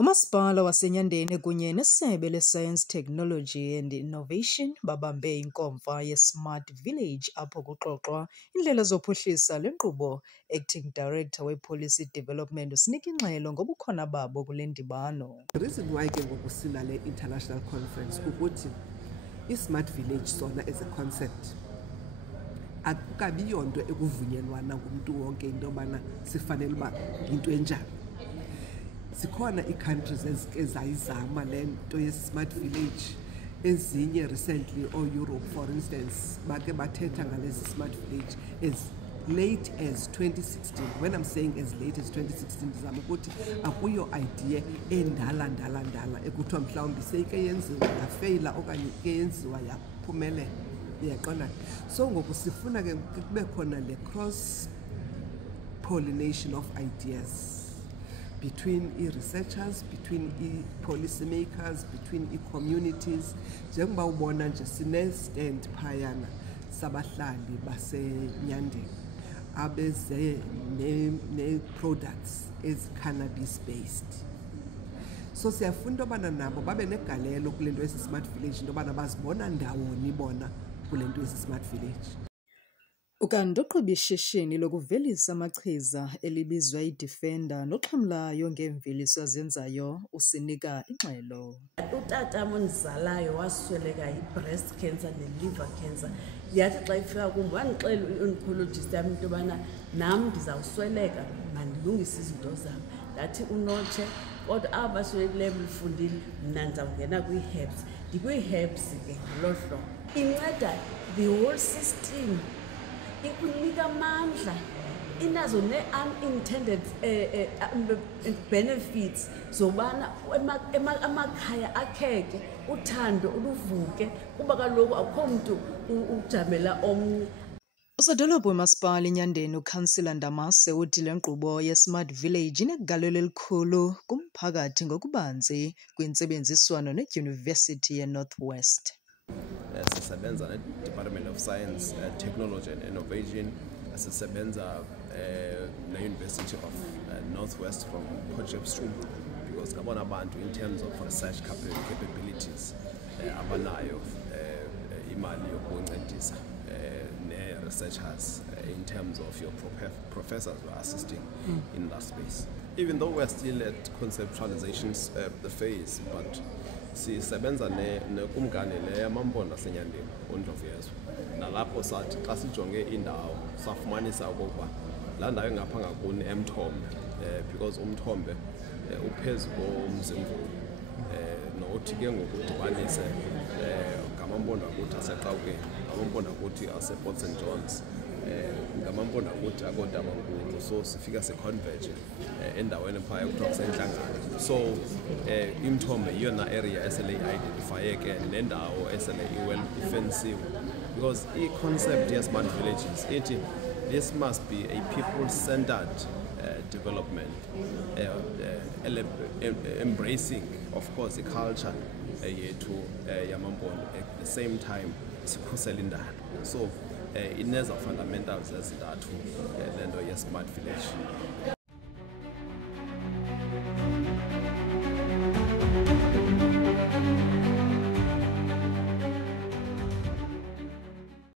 Umasipala waseNyandeni kunye neSebe leScience, Technology and Innovation babambe inkomfa ye-Smart Village apho kuxoxwa indlela zophuhlisa le nkqubo. Acting Director we-Policy Development usinika ingxelo ngobukhona babo kule ndibano. The reason why ke ngoku sinale international conference ukuthi i-Smart Village sona as a concept akukabi yonto ekuvunyelwana ngumntu wonke into yobana sifanele uba yinto enjani. Zikhona ii-countries ezayizama le nto ye-Smart Village, ezinye recently Europe for instance bake bathetha ngalezi Smart Village as late as 2016. When I'm saying as late as 2016 ndizama ukuthi akuyo idea endala ekuthiwa mhlawumbi seyike yenziwa yafeyila okanye ke yenziwa yaphumelela, iyaqonda. So ngoku sifuna ke kube khona le cross pollination of ideas between researchers, between policy makers, between communities. Njengoba ubona nje sine-stand phayana sabahlali baseNyandeni abeze ne-products ezi-cannabis based. So siyafuna into yobana nabo babe negalelo kule nto esi-Smart Village, into yobana bazibona ndawoni bona kule nto esi-Smart Village. Ukanti uqhuba ishishini lokuvelisa amachiza elibizwa iDefender noxhamlayo ngeemveliso azenzayo usinika ingxelo. Utata mondizalayo wasweleka yi-breast cancer ne-liver cancer. Yathi xa ifika kum wandixela i-oncologist yam into yobana nam ndizawusweleka, mandilungise izinto zam. Ndathi unotshe kodwa aba baswelekileyo mlifundile, mna ndizawungena kwii-herbs. Ndikwii-herbs ke ngolo hlobo inceda the whole system, ikunika amandla, inazo ne-unintended benefits zobana amakhaya akheke, uthando uluvuke, kuba kaloku akukho mntu ujamela omnye. Usadolophu wemasipala eNyandeni uKhansila Ndamase uthi le nkqubo ye-Smart Village inegalelo elikhulu kumphakathi ngokubanzi kwintsebenziswano neDyunivesithi ye-North West. Sisebenza ne-Department of Science, Technology and Innovation, sisebenza ne-University of Northwest from Potchefstroom, because ngabona abantu in terms of research capabilities abanayo imali yokuncedisa ne-researchers in terms of your professors who are assisting in that space. Even though we're still at conceptualization the phase, but sisebenza nekumkani le yamampondo aseNyandeni uNdlovuyezu. Nalapho sathi xa sijonge indawo safumanisa okokuba laa ndawo engapha ngakuni eMthombe, because uMthombe uphezu komzimvubu, nothi ke ngokudibanise ngamampondo akuthi aseQawukeni, ngamampondo akuthi asePort St Johns, ngamampondo akuthi akoDabankulu. So sifika siconverge endaweni phaya kuthiwa kuseNhlangano. So iMthombe iyona area esele i-identifye ke nendawo esele i-well ifensiwe, because i-concept ye-Smart Villages ithi this must be a people-centered development, embracing of course the culture yethu yamampondo, at the same time sikhusela indalo. So ineza fundamentals ezintathu le nto ye-Smart Village.